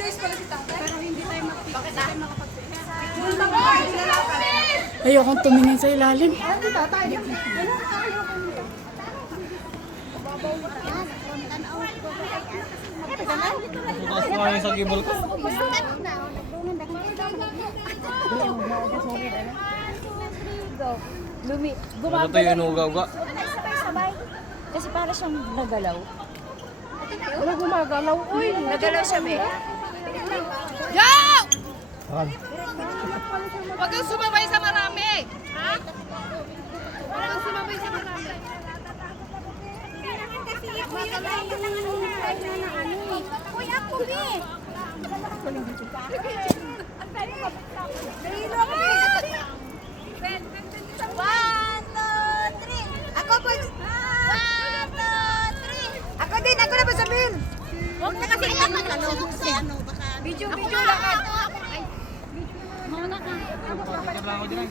choice pala si tatay. Pero hindi tayo Ayokong tumingin sa ilalim. Bukas nga yung sa gibol ko. Ano to yung inugaw-ga? Sabay-sabay. Kasi para siyang nagalaw. Wala gumagalaw. Uy, Nagalaw siya, be. Yo! Saan? Huwag kang sumabay sa marami. Ha? Huwag kang sumabay sa marami. Uy, ako, be. One, two, three. Ako po. One, two, three. Ako din, ako na ba sabihin? Huwag na kasi ito magtanong. Video, video lang. Ito lang ako dyan.